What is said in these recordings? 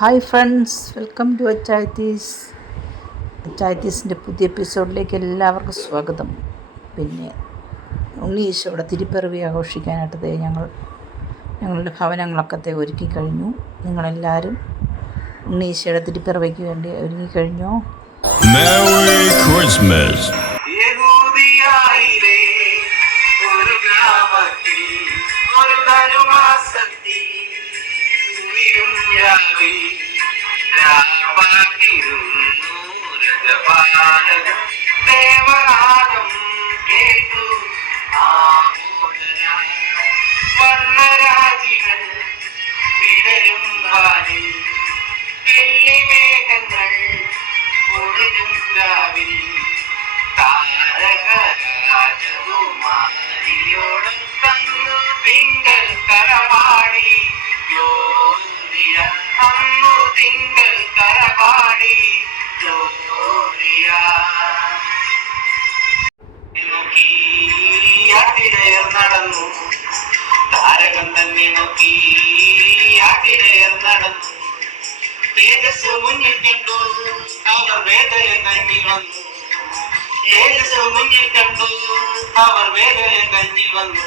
Hi friends welcome to Achayathis അച്ചായത്തീസിന്റെ പുതിയ എപ്പിസോഡിലേക്ക് എല്ലാവർക്കും സ്വാഗതം. പിന്നെ ഉണ്ണി ഈശോയുടെ തിരുപ്പിറവി ആഘോഷിക്കാനായിട്ട് ഞങ്ങൾ ഞങ്ങളുടെ ഭവനങ്ങളൊക്കെ ഒരുക്കി കഴിഞ്ഞു. നിങ്ങളെല്ലാവരും ഉണ്ണി ഈശോയുടെ തിരുപ്പിറവിക്ക് വേണ്ടി ഒരുങ്ങി കഴിഞ്ഞോ? Merry Christmas. രാവിൽ രാവാക്കിരുന്നു രജപാലകൻ ദേവനാദം കേട്ടു ആമോദന വർണരാജികൾ വിടരും വാനിൽ വെള്ളിമേഘങ്ങൾ ഒഴുകും രാവിൽ യാതിരയർ നടന്നു. താരകം തന്നെ നോക്കി യാതിരയർ നടന്നു. തേജസ് മുന്നിൽ കണ്ടു. അവർ വേദന കണ്ണിൽ വന്നു. തേജസ് മുന്നിൽ കണ്ടു. അവർ വേദന കണ്ണിൽ വന്നു.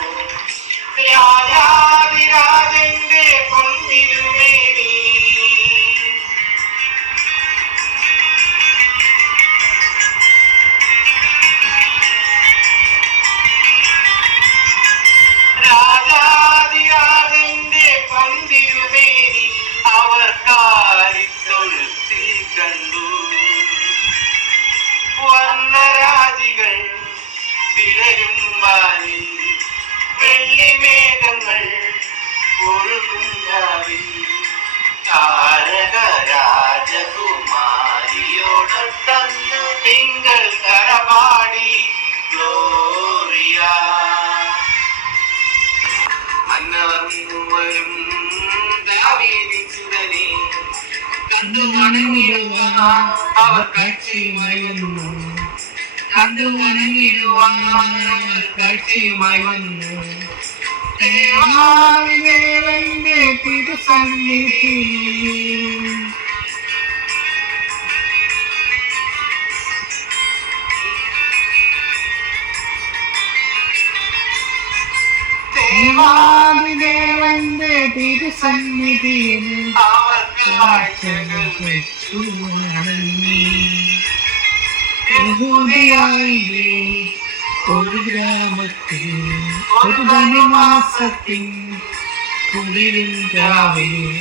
രാജാതിരാജന്റെ പൊന്തിരുമേനി വെള്ളിമേഘങ്ങൾ ഒഴുകും രാവിൽ തിങ്കൾ കണ്ടു വണങ്ങിടുവാൻ അവർ കാഴ്ചയുമായി വന്നു കണ്ടു വണങ്ങിടുവാൻ കാഴ്ചയുമായി വന്നു ദേവാവിദേവന്റെ തിരുസന്നിധി. ദേവാദിദേവന്റെ തിരുസന്നിധിയിൽ വെച്ചു ഒരു ഗ്രാമത്തിൽ ഒരു ധനുമാസത്തിൽ കുളിരിൻ രാവിലെ